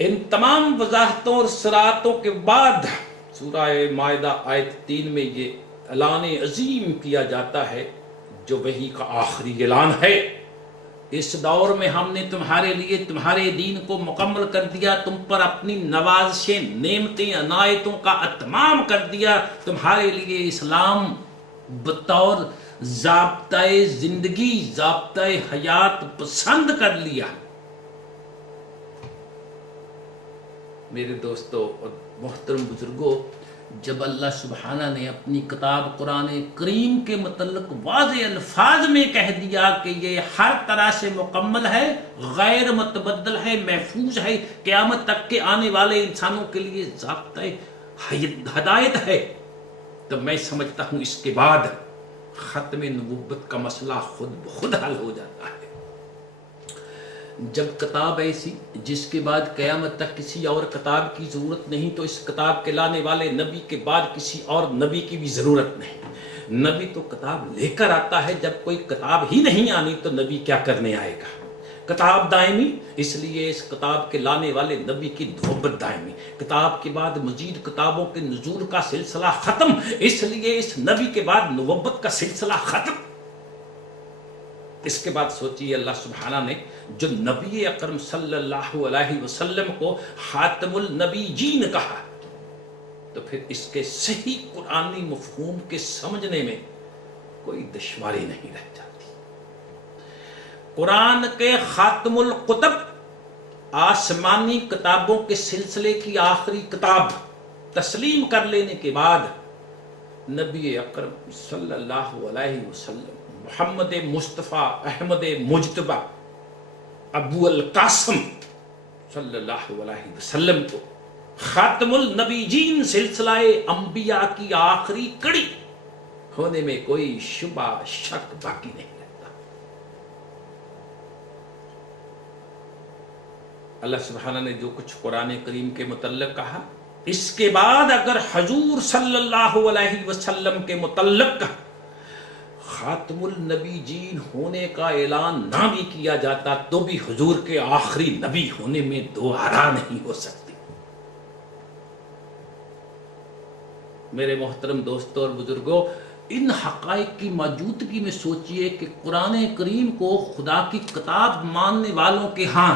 ان تمام وضاحتوں اور صراحتوں کے بعد سورہ مائدہ آیت 3 میں یہ اعلان عظیم کیا جاتا ہے جو وحی کا آخری اعلان ہے۔ اس دور میں ہم نے تمہارے لیے تمہارے دین کو مکمل کر دیا، تم پر اپنی نوازشیں، نعمتیں، عنایتوں کا اتمام کر دیا، تمہارے لیے اسلام بطور ضابطۂ زندگی، ضابطۂ حیات پسند کر لیا۔ میرے دوستو اور محترم بزرگوں، جب اللہ سبحانہ نے اپنی کتاب قرآن کریم کے متعلق واضح الفاظ میں کہہ دیا کہ یہ ہر طرح سے مکمل ہے، غیر متبدل ہے، محفوظ ہے، قیامت تک کے آنے والے انسانوں کے لیے ضابطۂ ہدایت ہے، تو میں سمجھتا ہوں اس کے بعد ختم نبوت کا مسئلہ خود بخود حل ہو جاتا ہے۔ جب کتاب ایسی جس کے بعد قیامت تک کسی اور کتاب کی ضرورت نہیں، تو اس کتاب کے لانے والے نبی کے بعد کسی اور نبی کی بھی ضرورت نہیں۔ نبی تو کتاب لے کر آتا ہے، جب کوئی کتاب ہی نہیں آنی تو نبی کیا کرنے آئے گا؟ کتاب دائمی، اس لیے اس کتاب کے لانے والے نبی کی نبوت دائمی۔ کتاب کے بعد مزید کتابوں کے نزول کا سلسلہ ختم، اس لیے اس نبی کے بعد نبوت کا سلسلہ ختم۔ اس کے بعد سوچئے اللہ سبحانہ نے جو نبی اکرم صلی اللہ علیہ وسلم کو خاتم النبیین کہا، تو پھر اس کے صحیح قرآنی مفہوم کے سمجھنے میں کوئی دشواری نہیں رہ جاتی۔ قرآن کے خاتم القتب، آسمانی کتابوں کے سلسلے کی آخری کتاب تسلیم کر لینے کے بعد نبی اکرم صلی اللہ علیہ وسلم محمد مصطفیٰ احمد مجتبی ابو القاسم صلی اللہ علیہ وسلم کو خاتم النبیین سلسلہ انبیاء کی آخری کڑی ہونے میں کوئی شبہ شک باقی نہیں رہتا۔ اللہ سبحانہ نے جو کچھ قرآن کریم کے متعلق کہا، اس کے بعد اگر حضور صلی اللہ علیہ وسلم کے متعلق خاتم النبیین ہونے کا اعلان نہ بھی کیا جاتا تو بھی حضور کے آخری نبی ہونے میں دو آرا نہیں ہو سکتی۔ میرے محترم دوستوں اور بزرگوں، ان حقائق کی موجودگی میں سوچئے کہ قرآن کریم کو خدا کی کتاب ماننے والوں کے ہاں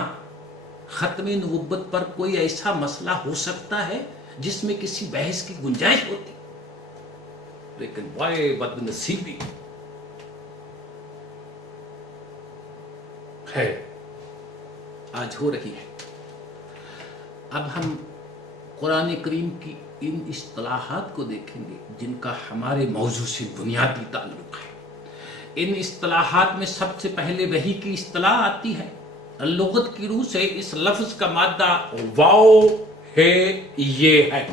ختم نبوت پر کوئی ایسا مسئلہ ہو سکتا ہے جس میں کسی بحث کی گنجائش ہوتی، لیکن وائے بد نصیبی ہے، آج ہو رہی ہے۔ اب ہم قرآن کریم کی ان اصطلاحات کو دیکھیں گے جن کا ہمارے موضوع سے بنیادی تعلق ہے۔ ان اصطلاحات میں سب سے پہلے وحی کی اصطلاح آتی ہے۔ لغت کی روح سے اس لفظ کا مادہ واو ہے، یہ ہے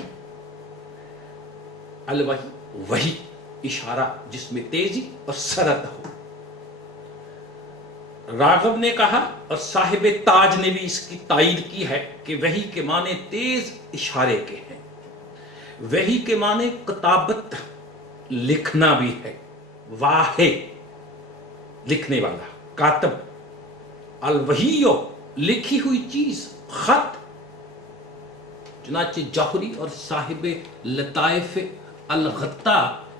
الوحی، وحی، اشارہ جس میں تیزی اور سرعت ہو۔ راغب نے کہا اور صاحب تاج نے بھی اس کی تائید کی ہے کہ وحی کے معنی تیز اشارے کے ہیں۔ وحی کے معنی کتابت، لکھنا بھی ہے، واحد لکھنے والا، کاتب، الوحیو لکھی ہوئی چیز، خط۔ چنانچہ جوہری اور صاحب لطائف الغتا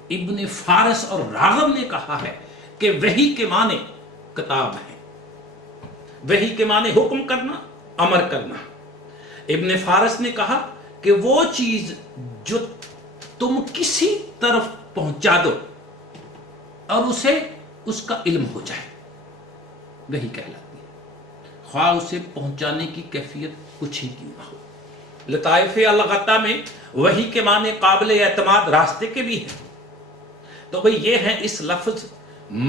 ابن فارس اور راغب نے کہا ہے کہ وحی کے معنی کتاب ہے، وحی کے معنی حکم کرنا، امر کرنا۔ ابن فارس نے کہا کہ وہ چیز جو تم کسی طرف پہنچا دو اور اسے اس کا علم ہو جائے، وحی کہلاتی ہے، خواہ اسے پہنچانے کی کیفیت کچھ ہی کیوں نہ ہو۔ لطائف الغتا میں وحی کے معنی قابل اعتماد راستے کے بھی ہیں۔ تو بھئی یہ ہیں اس لفظ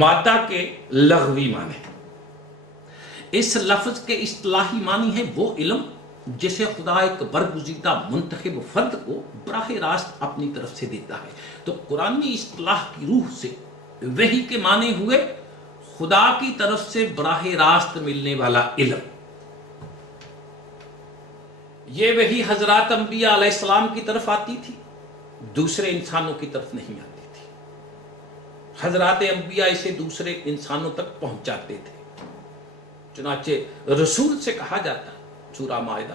مادہ کے لغوی معنی۔ اس لفظ کے اصطلاحی معنی ہے وہ علم جسے خدا ایک برگزیدہ منتخب فرد کو براہ راست اپنی طرف سے دیتا ہے۔ تو قرآنی اصطلاح کی روح سے وحی کے معنی ہوئے خدا کی طرف سے براہ راست ملنے والا علم۔ یہ وحی حضرات انبیاء علیہ السلام کی طرف آتی تھی، دوسرے انسانوں کی طرف نہیں آتی تھی۔ حضرات انبیاء اسے دوسرے انسانوں تک پہنچاتے تھے۔ چنانچہ رسول سے کہا جاتا سورہ مائدہ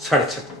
67।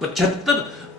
75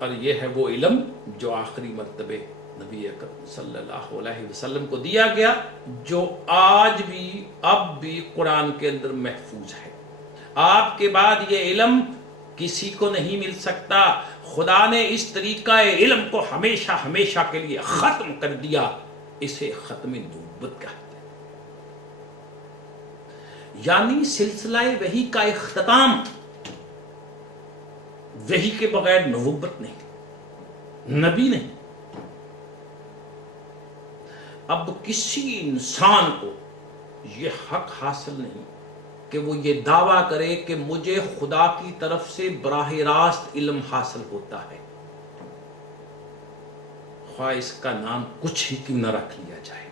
اور یہ ہے وہ علم جو آخری مرتبے نبی اکرم صلی اللہ علیہ وسلم کو دیا گیا، جو آج بھی اب بھی قرآن کے اندر محفوظ ہے۔ آپ کے بعد یہ علم کسی کو نہیں مل سکتا۔ خدا نے اس طریقہ علم کو ہمیشہ ہمیشہ کے لیے ختم کر دیا، اسے ختم نبوت کہتے ہیں۔ یعنی سلسلہ وحی کا اختتام، وحی کے بغیر نبوت نہیں، نبی نہیں۔ اب کسی انسان کو یہ حق حاصل نہیں کہ وہ یہ دعویٰ کرے کہ مجھے خدا کی طرف سے براہ راست علم حاصل ہوتا ہے، خواہ اس کا نام کچھ ہی کیوں نہ رکھ لیا جائے۔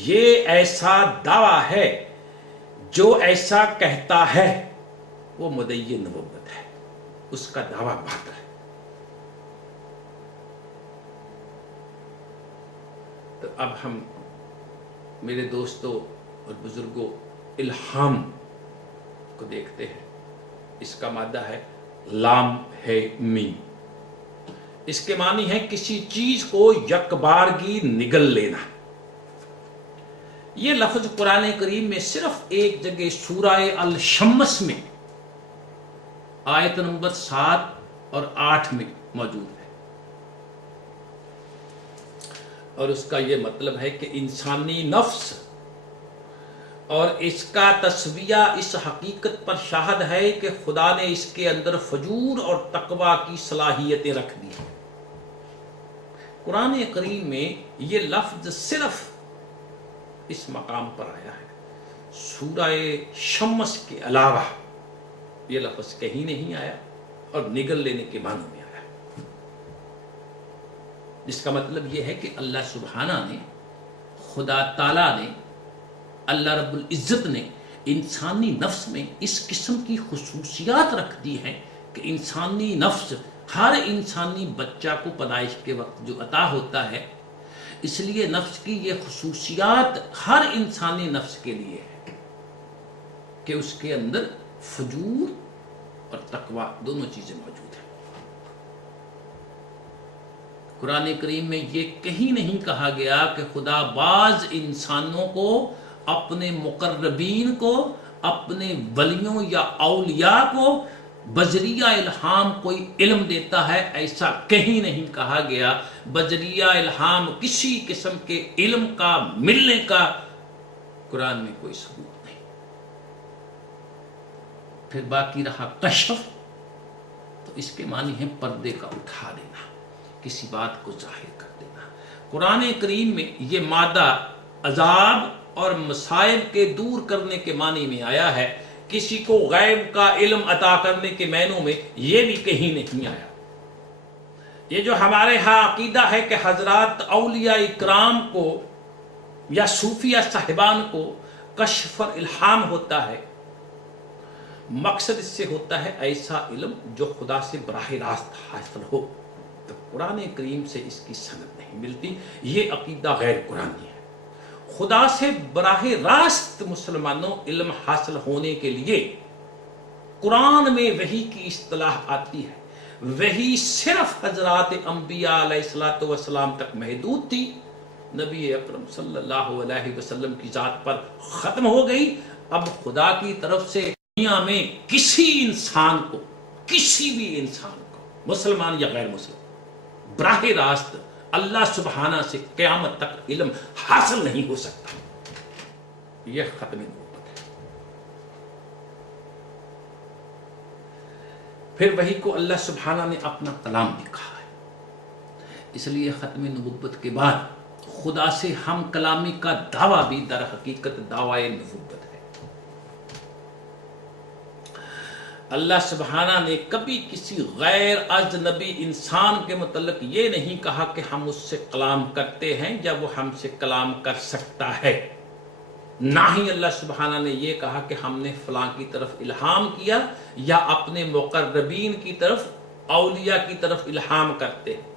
یہ ایسا دعویٰ ہے، جو ایسا کہتا ہے وہ مدعی نبوت ہے، اس کا دعویٰ باطل ہے۔ تو اب ہم میرے دوستوں اور بزرگوں الہام کو دیکھتے ہیں۔ اس کا مادہ ہے لام ہے میم۔ اس کے معنی ہے کسی چیز کو یکبارگی نگل لینا۔ یہ لفظ قرآن کریم میں صرف ایک جگہ سورہ الشمس میں آیت نمبر 7 اور 8 میں موجود ہے، اور اس کا یہ مطلب ہے کہ انسانی نفس اور اس کا تسویہ اس حقیقت پر شاہد ہے کہ خدا نے اس کے اندر فجور اور تقوی کی صلاحیتیں رکھ دی ہیں۔ قرآن کریم میں یہ لفظ صرف اس مقام پر آیا ہے، سورہ شمس کے علاوہ یہ لفظ کہیں نہیں آیا، اور نگل لینے کے معنی میں آیا، جس کا مطلب یہ ہے کہ اللہ سبحانہ نے، خدا تعالی نے، اللہ رب العزت نے انسانی نفس میں اس قسم کی خصوصیات رکھ دی ہیں کہ انسانی نفس، ہر انسانی بچہ کو پیدائش کے وقت جو عطا ہوتا ہے، اس لیے نفس کی یہ خصوصیات ہر انسانی نفس کے لیے ہے کہ اس کے اندر فجور اور تقوی دونوں چیزیں موجود ہیں۔ قرآن کریم میں یہ کہیں نہیں کہا گیا کہ خدا بعض انسانوں کو، اپنے مقربین کو، اپنے ولیوں یا اولیاء کو بذریعہ الہام کوئی علم دیتا ہے، ایسا کہیں نہیں کہا گیا۔ بذریعہ الہام کسی قسم کے علم کا ملنے کا قرآن میں کوئی ثبوت نہیں۔ پھر باقی رہا کشف، تو اس کے معنی ہے پردے کا اٹھا دینا، کسی بات کو ظاہر کر دینا۔ قرآن کریم میں یہ مادہ عذاب اور مصائب کے دور کرنے کے معنی میں آیا ہے، کسی کو غیب کا علم عطا کرنے کے معنوں میں یہ بھی کہیں نہیں آیا۔ یہ جو ہمارے ہاں عقیدہ ہے کہ حضرات اولیاء اکرام کو یا صوفیہ صاحبان کو کشف اور الہام ہوتا ہے، مقصد اس سے ہوتا ہے ایسا علم جو خدا سے براہ راست حاصل ہو، تو قرآن کریم سے اس کی سند نہیں ملتی۔ یہ عقیدہ غیر قرآنی ہے۔ خدا سے براہ راست مسلمانوں علم حاصل ہونے کے لیے قرآن میں وحی کی اصطلاح آتی ہے۔ وحی صرف حضرات انبیاء علیہ السلام تک محدود تھی، نبی اکرم صلی اللہ علیہ وسلم کی ذات پر ختم ہو گئی۔ اب خدا کی طرف سے دنیا میں کسی انسان کو، کسی بھی انسان کو، مسلمان یا غیر مسلم، براہ راست اللہ سبحانہ سے قیامت تک علم حاصل نہیں ہو سکتا۔ یہ ختم نبوت ہے۔ پھر وحی کو اللہ سبحانہ نے اپنا کلام بھی کہا ہے، اس لیے ختم نبوت کے بعد خدا سے ہم کلامی کا دعویٰ بھی در حقیقت دعوی نبوت ہے۔ اللہ سبحانہ نے کبھی کسی غیر اجنبی انسان کے متعلق یہ نہیں کہا کہ ہم اس سے کلام کرتے ہیں یا وہ ہم سے کلام کر سکتا ہے، نہ ہی اللہ سبحانہ نے یہ کہا کہ ہم نے فلاں کی طرف الہام کیا یا اپنے مقربین کی طرف، اولیاء کی طرف الہام کرتے ہیں۔